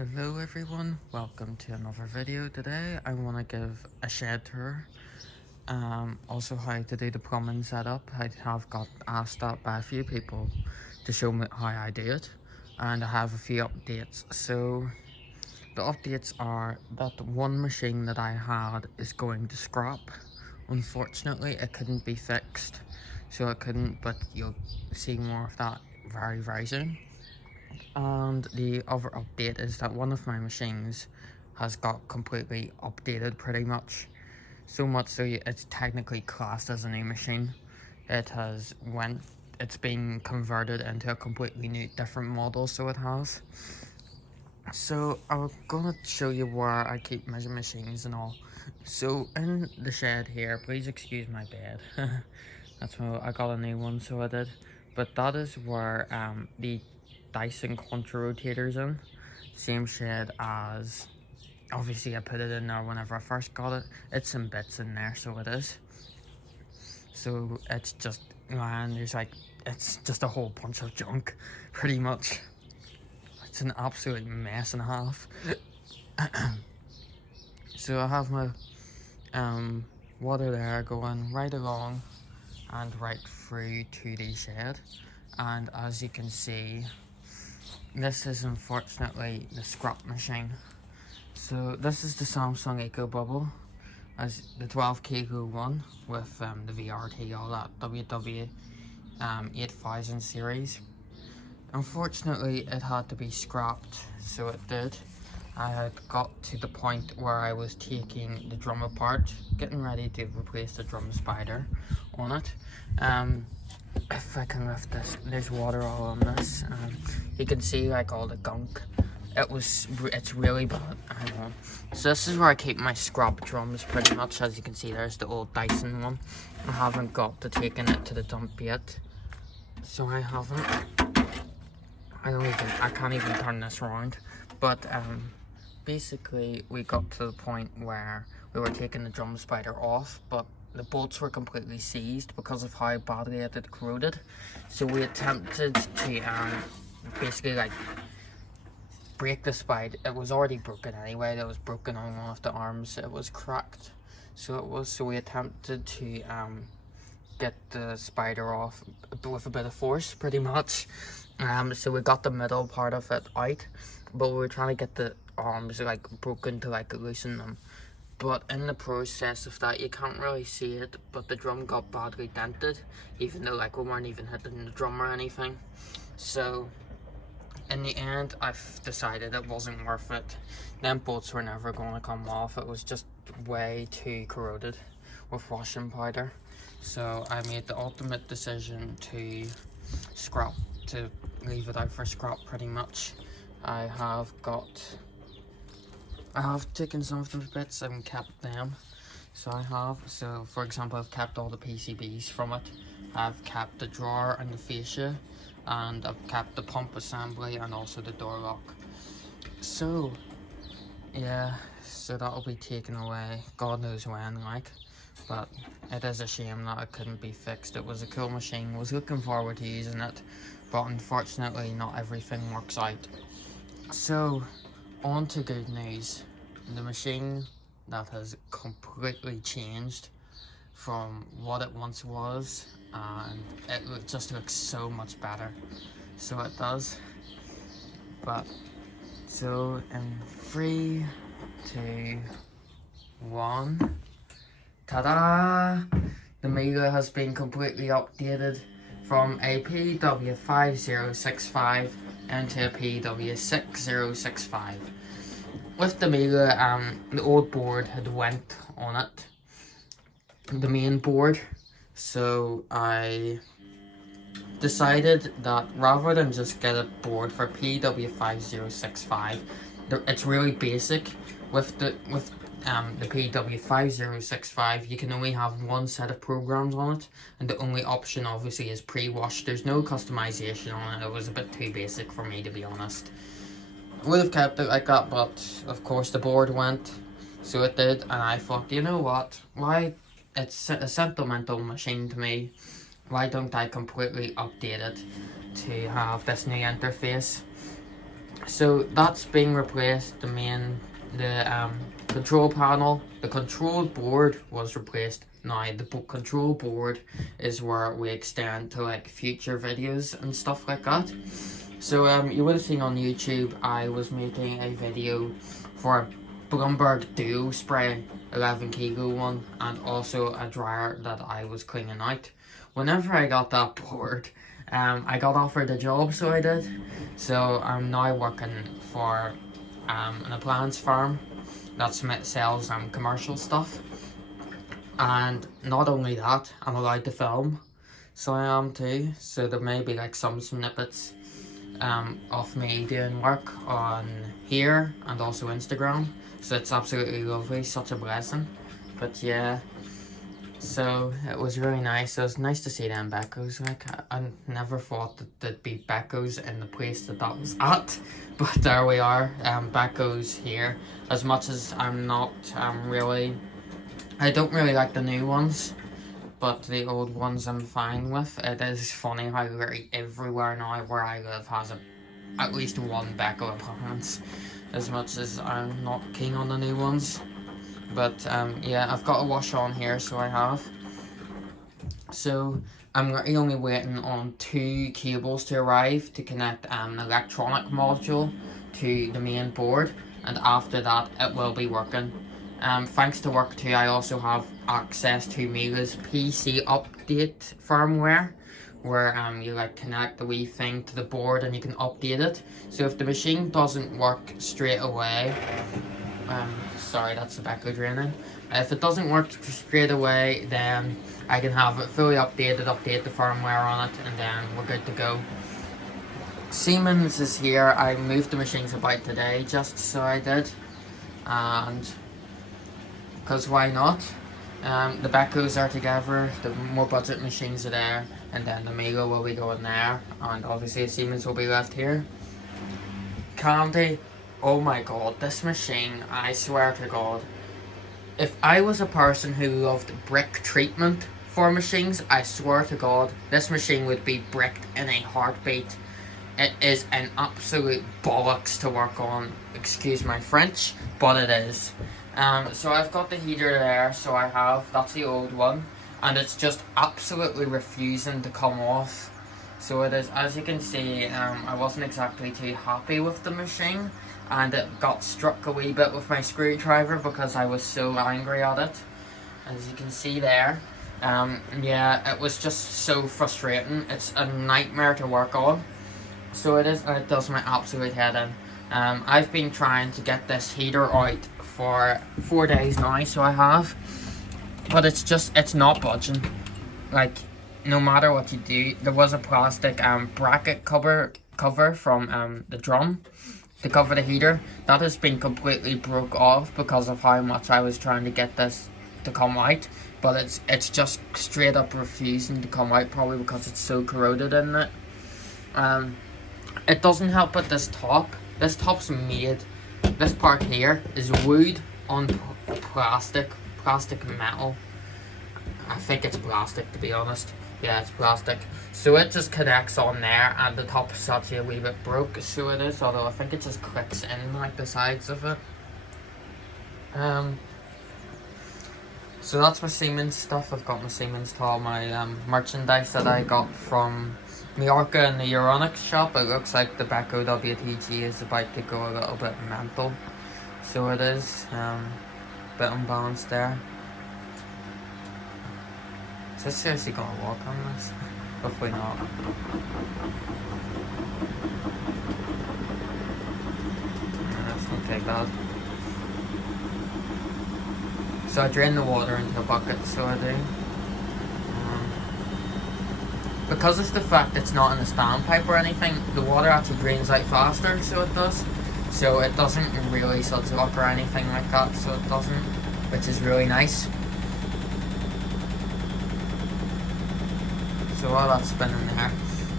Hello everyone, welcome to another video. Today I want to give a shed tour, also how to do the plumbing setup. I have got asked that by a few people to show me how I do it, and I have a few updates. So the updates are that one machine that I had is going to scrap. Unfortunately it couldn't be fixed, so it couldn't, but you'll see more of that very soon. And the other update is that one of my machines has got completely updated pretty much. So much so it's technically classed as a new machine. It's been converted into a completely new different model, so it has. So I'm gonna show you where I keep my machines and all. So in the shed here, please excuse my bed. That's why I got a new one, so I did. But that is where the Dyson contra rotators in. Same shed as, obviously I put it in there whenever I first got it. It's some bits in there, so it is. So it's just, man, it's just a whole bunch of junk, pretty much. It's an absolute mess and a half. So I have my water there going right along and right through to the shed, and as you can see, this is unfortunately the scrap machine. So this is the Samsung Eco Bubble, as the 12 kilo one with the VRT, all that WW 8000 series. Unfortunately it had to be scrapped, so it did. I had got to the point where I was taking the drum apart, getting ready to replace the drum spider on it. If I can lift this, there's water all on this. You can see like all the gunk. It's really bad. Hang on. So this is where I keep my scrap drums pretty much. As you can see, there's the old Dyson one. I haven't got to taking it to the dump yet, so I haven't. I can't even turn this around. But basically we got to the point where we were taking the drum spider off, but the bolts were completely seized because of how badly it had corroded. So we attempted to basically like break the spider. It was already broken anyway. It was broken on one of the arms. It was cracked. So we attempted to get the spider off with a bit of force, pretty much. So we got the middle part of it out, but we were trying to get the arms like broken to like loosen them. But in the process of that, you can't really see it, but the drum got badly dented, even though like we weren't even hitting the drum or anything. So in the end, I've decided it wasn't worth it. Them bolts were never going to come off. It was just way too corroded with washing powder. So I made the ultimate decision to leave it out for scrap pretty much. I have taken some of those bits and kept them. So for example, I've kept all the PCBs from it. I've kept the drawer and the fascia, and I've kept the pump assembly and also the door lock. So yeah, so that'll be taken away, God knows when, like. But it is a shame that it couldn't be fixed. It was a cool machine, was looking forward to using it, but unfortunately not everything works out. So on to good news. The machine that has completely changed from what it once was, and it just looks so much better. So it does. But so in 3, 2, 1, ta-da! The Miele has been completely updated from a PW5065 into a PW6065. With the Miele, the old board had went on it, the main board, so I decided that rather than just get a board for PW5065, it's really basic. With the PW5065, you can only have one set of programs on it, and the only option obviously is pre-wash. There's no customization on it. It was a bit too basic for me, to be honest. Would have kept it like that, but of course the board went, so it did, and I thought, you know what, why, it's a sentimental machine to me, why don't I completely update it to have this new interface? So that's being replaced. The control panel, the control board was replaced. Now the control board is where we extend to like future videos and stuff like that. So you would have seen on YouTube I was making a video for a Bloomberg Duo Spray 11 kilo one, and also a dryer that I was cleaning out. Whenever I got that board, I got offered a job, so I did. So I'm now working for an appliance firm that sells commercial stuff. And not only that, I'm allowed to film, so I am too. So there may be like some snippets of me doing work on here and also Instagram. So it's absolutely lovely, such a blessing. But yeah, so it was really nice. It was nice to see them Beckos. Like I never thought that there'd be Beckos in the place that was at, but there we are. Beckos here. As much as I'm not I don't really like the new ones, but the old ones I'm fine with. It is funny how everywhere now where I live has at least one Becko appliance, as much as I'm not keen on the new ones. But yeah, I've got a wash on here, so I have. So I'm really only waiting on 2 cables to arrive to connect an electronic module to the main board, and after that it will be working. Thanks to work too, I also have access to Miele's PC update firmware, where you like connect the wee thing to the board and you can update it. So if the machine doesn't work straight away, sorry, that's the Becko draining. If it doesn't work straight away, then I can have it fully updated, update the firmware on it, and then we're good to go. Siemens is here. I moved the machines about today, just so I did, and because why not? The Beckos are together, the more budget machines are there, and then the Miele will be going there, and obviously Siemens will be left here. Candy, oh my god, this machine, I swear to god, if I was a person who loved brick treatment for machines, I swear to god, this machine would be bricked in a heartbeat. It is an absolute bollocks to work on, excuse my French, but it is. So I've got the heater there, so that's the old one, and it's just absolutely refusing to come off. So it is, as you can see, I wasn't exactly too happy with the machine, and it got struck a wee bit with my screwdriver because I was so angry at it, as you can see there. Yeah, it was just so frustrating. It's a nightmare to work on. So it is, and it does my absolute head in. I've been trying to get this heater out for 4 days now, so I have, but it's not budging. Like, no matter what you do, there was a plastic bracket cover from the drum to cover the heater that has been completely broke off because of how much I was trying to get this to come out, but it's just straight up refusing to come out, probably because it's so corroded in it. It doesn't help at this top. This top's made, this part here is wood on plastic metal. I think it's plastic, to be honest. Yeah, it's plastic. So it just connects on there, and the top is actually a wee bit broke, so it is, although I think it just clicks in like the sides of it. So that's my Siemens stuff. I've got my Siemens to all my merchandise that I got from Mallorca in the Euronics shop. It looks like the Becko WTG is about to go a little bit mental. So it is, bit unbalanced there. Is this seriously gonna walk on this? Hopefully not. That's not take that. So I drain the water into a bucket, so I do. Because it's the fact it's not in a standpipe or anything, the water actually drains out faster, so it does. So it doesn't really suds-lock or anything like that, so it doesn't, which is really nice. So all that's spinning there.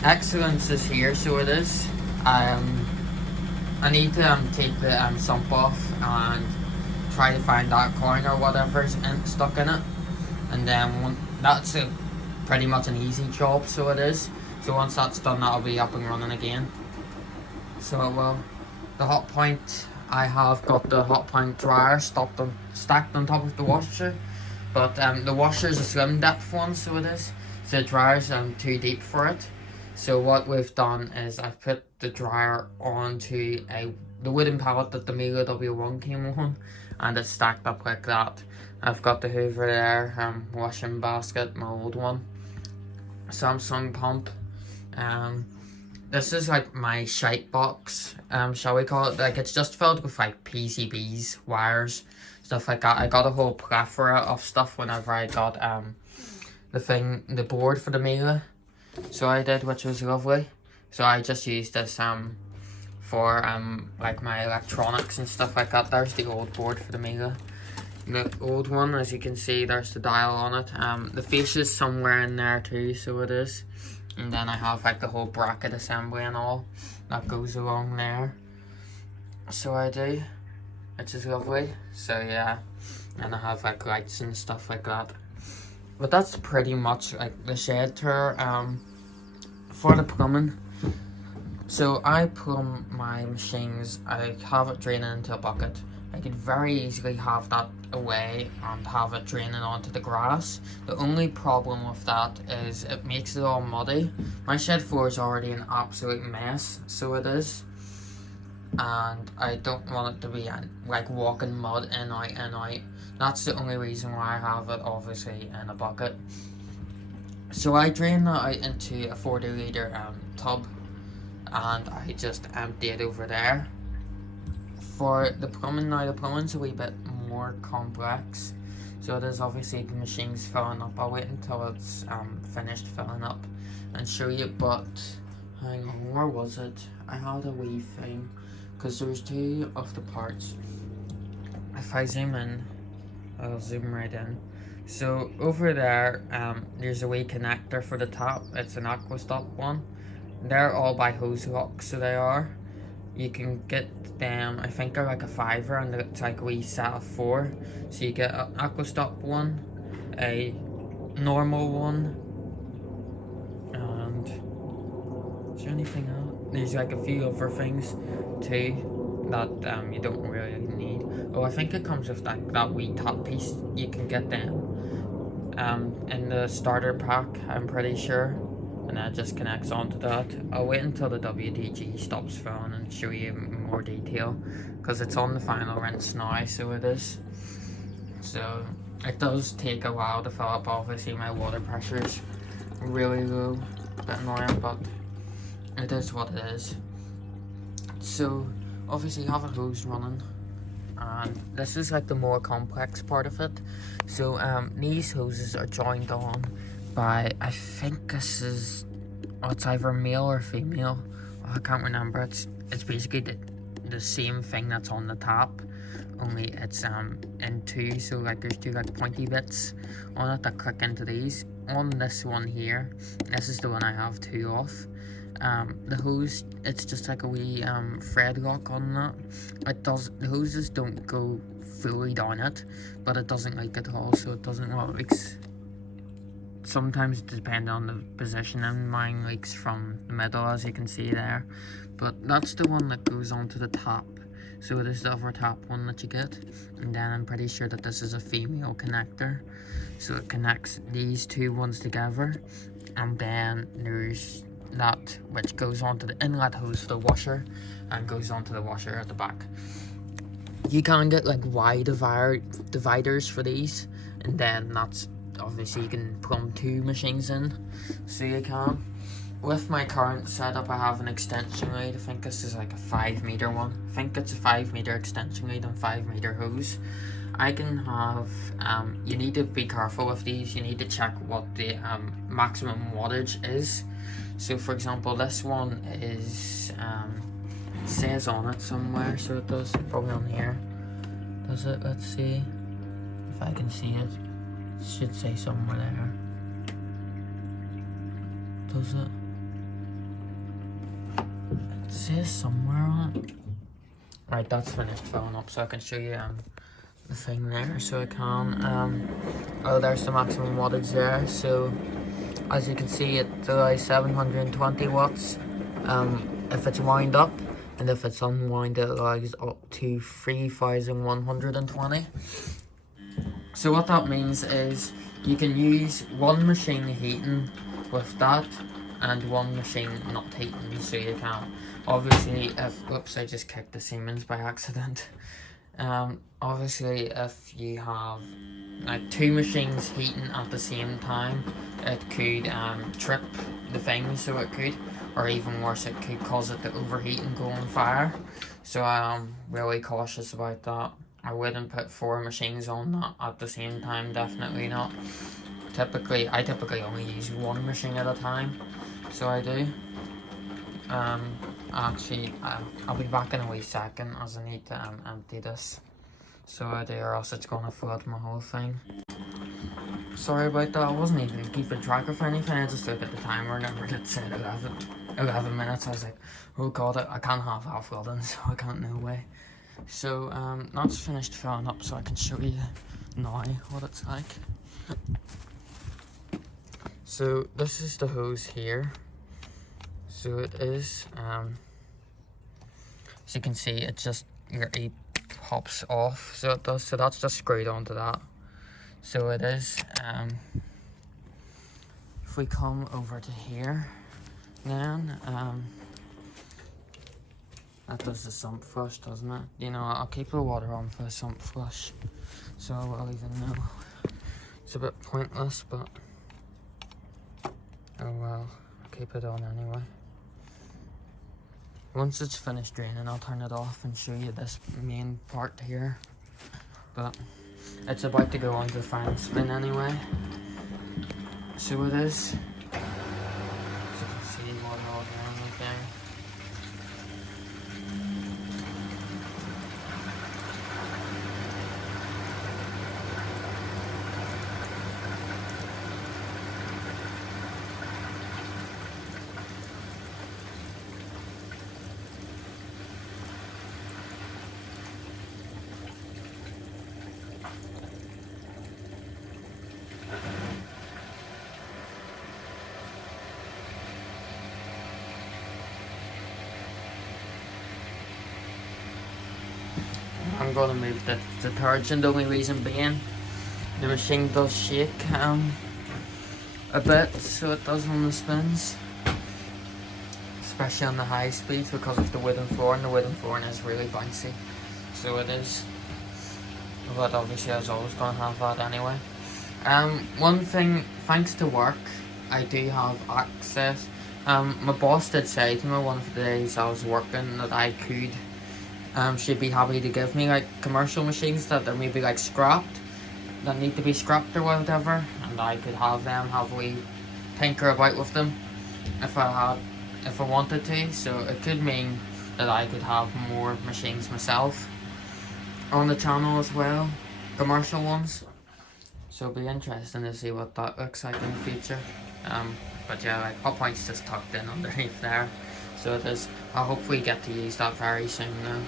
Excellence is here, so it is. I need to take the sump off and try to find that coin or whatever's stuck in it, and then that's pretty much an easy job, so it is. So once that's done, that'll be up and running again. So it will. the hot point, I have got the hot point dryer stacked on top of the washer, but the washer is a slim depth one, so it is. So the dryer's too deep for it. So what we've done is I've put the dryer onto the wooden pallet that the Miele W1 came on, and it's stacked up like that. I've got the Hoover there, washing basket, my old one, Samsung pump. This is like my shite box, shall we call it? Like, it's just filled with like PCBs, wires, stuff like that. I got a whole plethora of stuff whenever I got the board for the Miele. So I did, which was lovely. So I just used this for like my electronics and stuff like that. There's the old board for the Miele. The old one, as you can see, there's the dial on it. The face is somewhere in there too, so it is. And then I have like the whole bracket assembly and all that goes along there. So I do, which is lovely. So yeah, and I have like lights and stuff like that. But that's pretty much like the shed tour. For the plumbing, so I plumb my machines. I have it draining into a bucket. I could very easily have that away and have it draining onto the grass. The only problem with that is it makes it all muddy. My shed floor is already an absolute mess, so it is. And I don't want it to be like walking mud in, out, in, out. That's the only reason why I have it obviously in a bucket. So I drain that out into a 40-litre tub, and I just empty it over there. For the plumbing now, the plumbing's a wee bit more complex. So it is obviously the machine's filling up. I'll wait until it's finished filling up and show you, but hang on, where was it? I had a wee thing, because there's two of the parts. If I zoom in, I'll zoom right in. So over there, there's a wee connector for the top. It's an Aquastop one. They're all by Hozelock, so they are. You can get them, I think they're like a $5, and it's like a wee set of 4. So you get an Aquastop one, a normal one, and is there anything else? There's like a few other things too that you don't really need. Oh, I think it comes with that wee top piece. You can get them in the starter pack, I'm pretty sure, and that just connects onto that. I'll wait until the WDG stops filling and show you more detail, because it's on the final rinse now, so it is. So it does take a while to fill up. Obviously my water pressure is really low, a bit annoying, but it is what it is. So obviously you have a hose running, and this is like the more complex part of it. So these hoses are joined on by, I think this is, it's either male or female, I can't remember. It's basically the same thing that's on the top, only it's in two. So like there's two like pointy bits on it that click into these. On this one here, this is the one I have two of. The hose, it's just like a wee thread lock on that. The hoses don't go fully down it, but it doesn't leak at all, so it doesn't, well, it leaks sometimes depending on the position, and mine leaks from the middle, as you can see there. But that's the one that goes onto the top, so it is the other top one that you get. And then I'm pretty sure that this is a female connector, so it connects these two ones together. And then there's that which goes onto the inlet hose for the washer and goes onto the washer at the back. You can get like wide dividers for these, and then that's obviously you can plumb 2 machines in, so you can. With my current setup, I have an extension lead. I think this is like a 5-meter one. I think it's a 5-meter extension lead and 5-meter hose. I can have, you need to be careful with these. You need to check what the maximum wattage is. So for example, this one is, it says on it somewhere, so it does, probably on here. Does it? Let's see if I can see it. It should say somewhere there. Does it? It says somewhere on it. Right, that's finished filling up, so I can show you the thing there, so I can. Oh, there's the maximum wattage there. So as you can see, it allows 720 watts if it's wound up, and if it's unwound it allows up to 3,120. So what that means is you can use one machine heating with that and one machine not heating. So you can obviously, if oops, I just kicked the Siemens by accident. Obviously if you have like 2 machines heating at the same time, it could trip the thing, so it could, or even worse, it could cause it to overheat and go on fire. So I'm really cautious about that. I wouldn't put 4 machines on that at the same time, definitely not. I typically only use 1 machine at a time, so I do. Actually, I'll be back in a wee second as I need to empty this. So I do, or else it's gonna flood my whole thing. Sorry about that, I wasn't even keeping track of anything. I just looked at the timer and remembered it said 11 minutes. I was like, oh god, I can't have half flooding, so I can't, no way. So that's finished filling up, so I can show you now what it's like. So this is the hose here. So it is, as you can see, it just it pops off. So it does. So that's just screwed onto that. So it is. If we come over to here, then that does the sump flush, doesn't it? You know, I'll keep the water on for the sump flush, so I will even know. It's a bit pointless, but oh well, I'll keep it on anyway. Once it's finished draining, I'll turn it off and show you this main part here. But it's about to go on to final spin anyway. So it is. So you can see water all down right there. I'm going to move the detergent, the only reason being the machine does shake a bit, so it does on the spins, especially on the high speeds because of the wooden floor, and the wooden flooring is really bouncy, so it is. But obviously I was always going to have that anyway. One thing, thanks to work, I do have access. My boss did say to me one of the days I was working that I could she'd be happy to give me like commercial machines that are maybe like scrapped, that need to be scrapped or whatever, and I could have them, have a wee tinker about with them if I wanted to. So it could mean that I could have more machines myself on the channel as well, commercial ones. So it'll be interesting to see what that looks like in the future. But yeah, like Hot Point's just tucked in underneath there, so it is. I'll hopefully get to use that very soon now.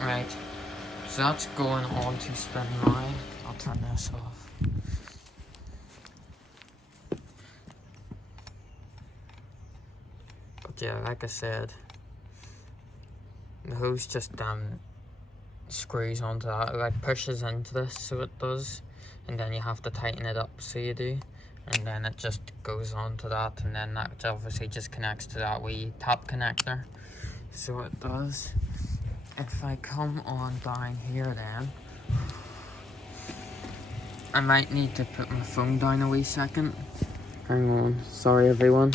Right, so that's going on to spin now. I'll turn this off. But yeah, like I said, the hose just screws onto that, it like pushes into this, so it does, and then you have to tighten it up, so you do, and then it just goes onto that, and then that obviously just connects to that wee tap connector, so it does. If I come on down here then, I might need to put my phone down a wee second. Hang on, sorry everyone.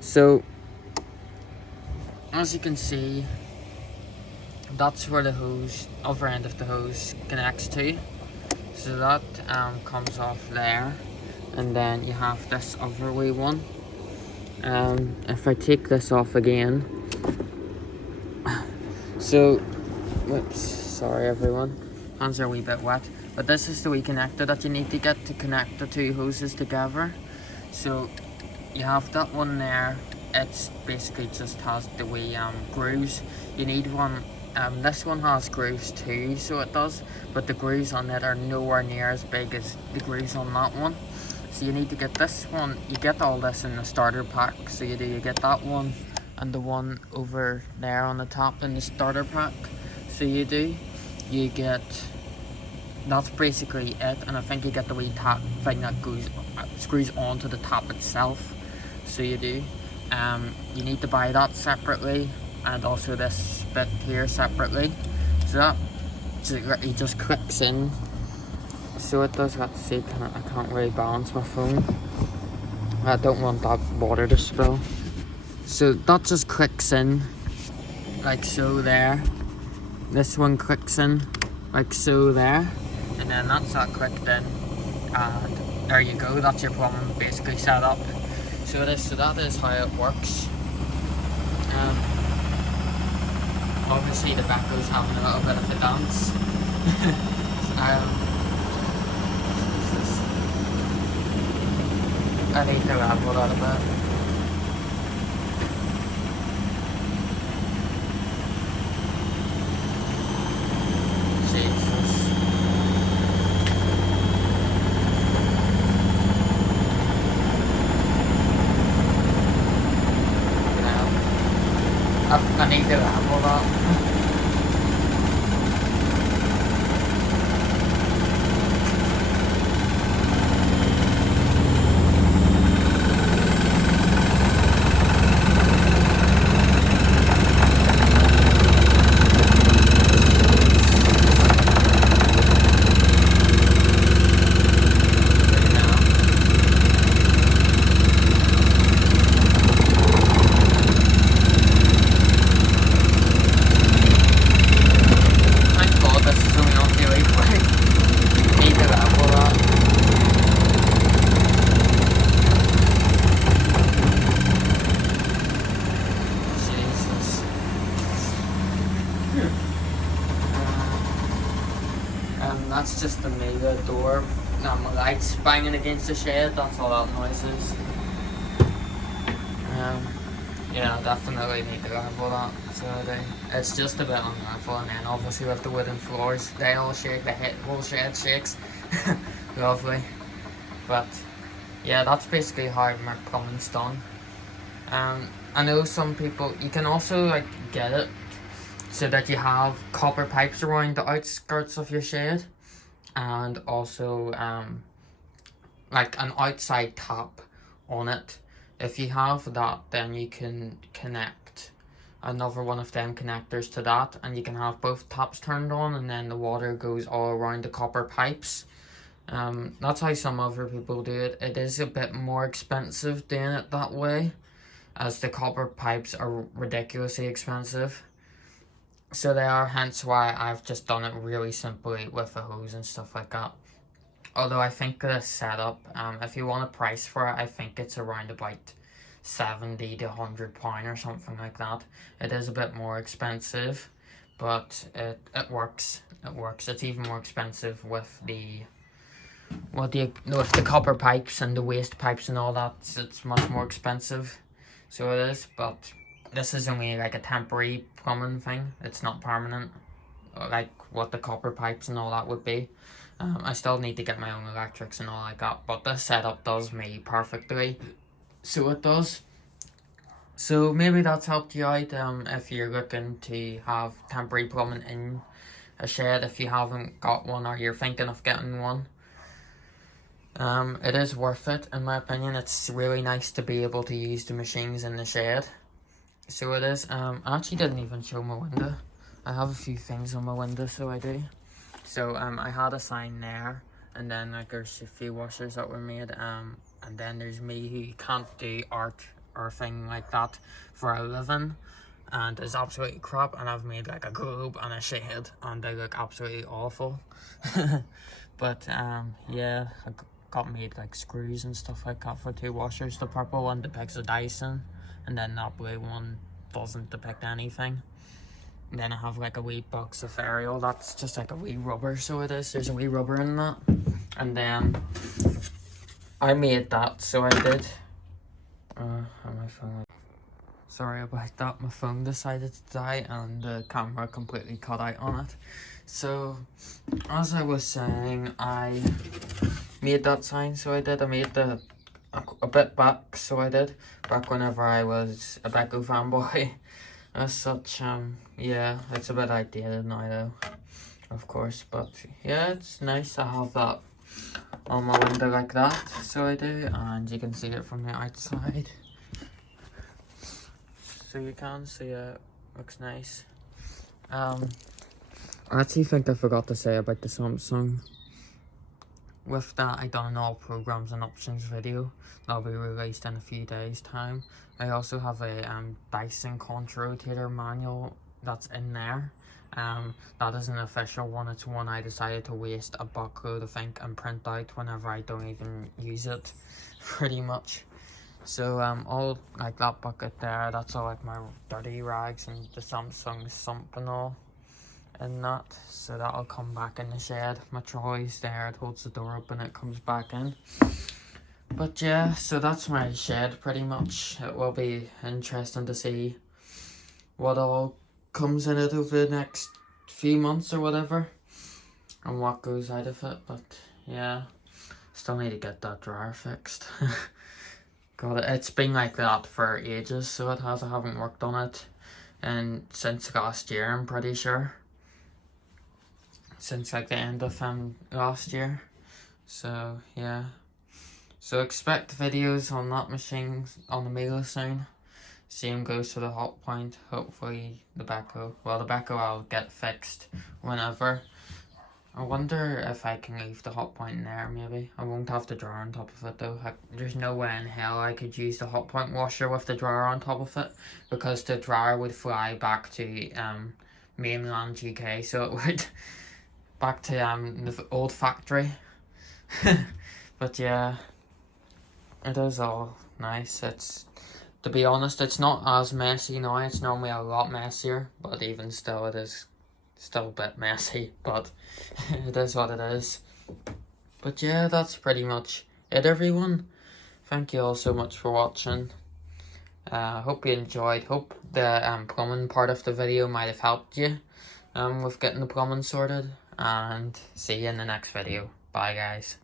So, as you can see, that's where the hose, other end of the hose connects to. So that comes off there, and then you have this other wee one. If I take this off again, so, whoops, sorry everyone, hands are a wee bit wet, but this is the wee connector that you need to get to connect the 2 hoses together. So you have that one there, it's basically just has the wee grooves. You need one, this one has grooves too, so it does, but the grooves on it are nowhere near as big as the grooves on that one. So you need to get this one, you get all this in the starter pack, so you get that one, and the one over there on the top in the starter pack. So you get, that's basically it, and I think you get the wee tap thing that screws onto the top itself. So you need to buy that separately, and also this bit here separately. So that it just clicks in. So it does. Let's see, I can't really balance my phone. I don't want that water to spill. So that just clicks in, like so there. This one clicks in, like so there. And then that's that clicked in. And there you go, that's your plumbing basically set up. So that is how it works. Obviously the Becco's having a little bit of a dance. I need to level that a bit. Jesus. I need to level that. That's just the Miele door. Now my lights banging against the shed, that's all that noise is. Yeah, definitely need to level that. So it's just a bit unlevel, and then obviously with the wooden floors, they all shake, the whole shed shakes. Lovely. But yeah, that's basically how my plumbing's done. I know some people, you can also like get it so that you have copper pipes around the outskirts of your shed, and also like an outside tap on it. If you have that, then you can connect another one of them connectors to that, and you can have both taps turned on, and then the water goes all around the copper pipes. That's how some other people do it. It is a bit more expensive doing it that way, as the copper pipes are ridiculously expensive. So they are, hence why I've just done it really simply with a hose and stuff like that. Although I think the setup, if you want a price for it, I think it's around about £70 to £100 or something like that. It is a bit more expensive, but it works. It works. It's even more expensive with the copper pipes and the waste pipes and all that. It's much more expensive. So it is, but this is only like a temporary plumbing thing. It's not permanent, like what the copper pipes and all that would be. I still need to get my own electrics and all like that, but this setup does me perfectly. So it does. So maybe that's helped you out if you're looking to have temporary plumbing in a shed, if you haven't got one or you're thinking of getting one. It is worth it, in my opinion. It's really nice to be able to use the machines in the shed. So it is. I actually didn't even show my window. I have a few things on my window, so I do. So I had a sign there, and then like there's a few washers that were made, and then there's me who can't do art or thing like that for a living, and it's absolutely crap, and I've made like a globe and a shed, and they look absolutely awful. But yeah, I got made like screws and stuff like that for 2 washers. The purple one depicts a Dyson, and then that blue one doesn't depict anything. And then I have like a wee box of Ariel, that's just like a wee rubber, so it is. There's a wee rubber in that. And then I made that, so I did. My phone. Sorry about that, my phone decided to die and the camera completely cut out on it. So, as I was saying, I made that sign, so I did. I made the a bit back, so I did, back whenever I was a Becco fanboy. As such, yeah, it's a bit outdated now though, of course, but yeah, it's nice to have that on my window like that, so I do, and you can see it from the outside. So you can see it, looks nice. I actually think I forgot to say about the Samsung. With that, I done an all programs and options video that'll be released in a few days time. I also have a Dyson contra rotator manual that's in there. That is an official one. It's one I decided to waste a buckload of ink and print out whenever I don't even use it, pretty much. So all like that bucket there, that's all like my dirty rags and the Samsung sump and all in that. So that'll come back in the shed. My trolley's there, it holds the door open, it comes back in. But yeah, so that's my shed pretty much. It will be interesting to see what all comes in it over the next few months or whatever, and what goes out of it. But yeah, still need to get that dryer fixed. God, it's been like that for ages, so it has. I haven't worked on it and since last year, I'm pretty sure. Since like the end of last year. So yeah. So expect videos on that machine on the Miele soon. Same goes for the hot point. Hopefully the Becco. Well, the Becco I'll get fixed whenever. I wonder if I can leave the hot point in there, maybe. I won't have the dryer on top of it though. There's no way in hell I could use the hot point washer with the dryer on top of it, because the dryer would fly back to mainland UK, so it would back to the old factory. But yeah, it is all nice. It's, to be honest, it's not as messy now. It's normally a lot messier, but even still it is still a bit messy, but it is what it is. But yeah, that's pretty much it, everyone. Thank you all so much for watching. Hope you enjoyed. Hope the plumbing part of the video might have helped you with getting the plumbing sorted, and see you in the next video. Bye guys.